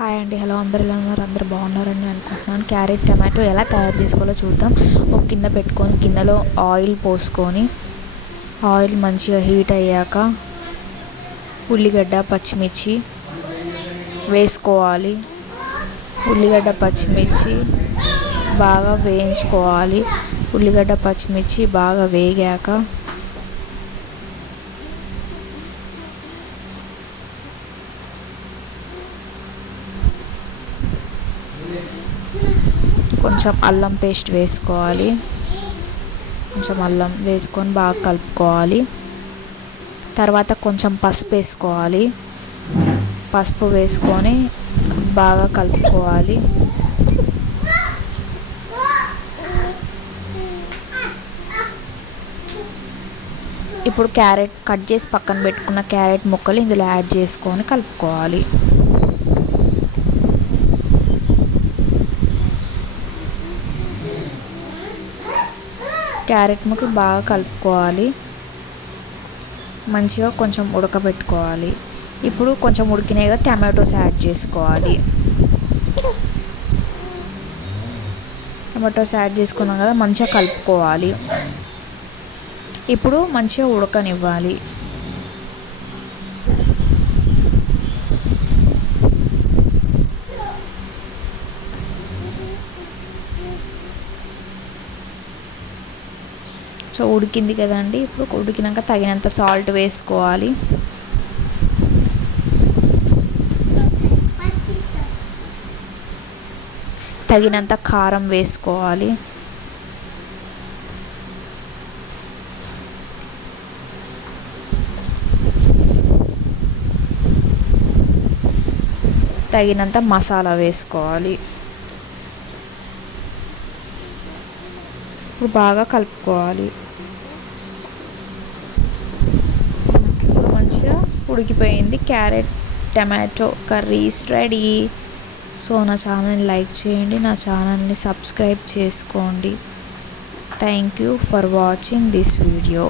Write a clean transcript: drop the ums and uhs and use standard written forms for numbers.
Hi అండి, hello, అందరు ఎలా ఉన్నారు? అందరు బాగున్నారని అనుకుంటున్నాను. క్యారెట్ టమాటో ఎలా తయారు చేసుకోవాలో చూద్దాం. ఒక గిన్నె పెట్టుకొని గిన్నెలో ఆయిల్ పోసుకొని ఆయిల్ మంచిగా హీట్ అయ్యాక ఉల్లిగడ్డ పచ్చిమిర్చి వేసుకోవాలి. ఉల్లిగడ్డ పచ్చిమిర్చి బాగా వేయించుకోవాలి. ఉల్లిగడ్డ పచ్చిమిర్చి బాగా వేగాక కొంచెం అల్లం పేస్ట్ వేసుకోవాలి. కొంచెం అల్లం వేసుకొని బాగా కలుపుకోవాలి. తర్వాత కొంచెం పసుపు వేసుకోవాలి. పసుపు వేసుకొని బాగా కలుపుకోవాలి. ఇప్పుడు క్యారెట్ కట్ చేసి పక్కన పెట్టుకున్న క్యారెట్ ముక్కలు ఇందులో యాడ్ చేసుకొని కలుపుకోవాలి. క్యారెట్ ముక్కలు బాగా కలుపుకోవాలి. మంచిగా కొంచెం ఉడకబెట్టుకోవాలి. ఇప్పుడు కొంచెం ఉడికినాయి కదా, టమాటోస్ యాడ్ చేసుకోవాలి. టమాటోస్ యాడ్ చేసుకున్నాం కదా, మంచిగా కలుపుకోవాలి. ఇప్పుడు మంచిగా ఉడకనివ్వాలి. సో ఉడికింది కదండి. ఇప్పుడు ఉడికినాక తగినంత సాల్ట్ వేసుకోవాలి. తగినంత కారం వేసుకోవాలి. తగినంత మసాలా వేసుకోవాలి. ఇప్పుడు బాగా కలుపుకోవాలి. మంచిగా ఉడికిపోయింది. Carrot tomato curries ready. So నా ఛానల్ని లైక్ చేయండి, నా ఛానల్ని సబ్స్క్రైబ్ చేసుకోండి. Thank you for watching this video.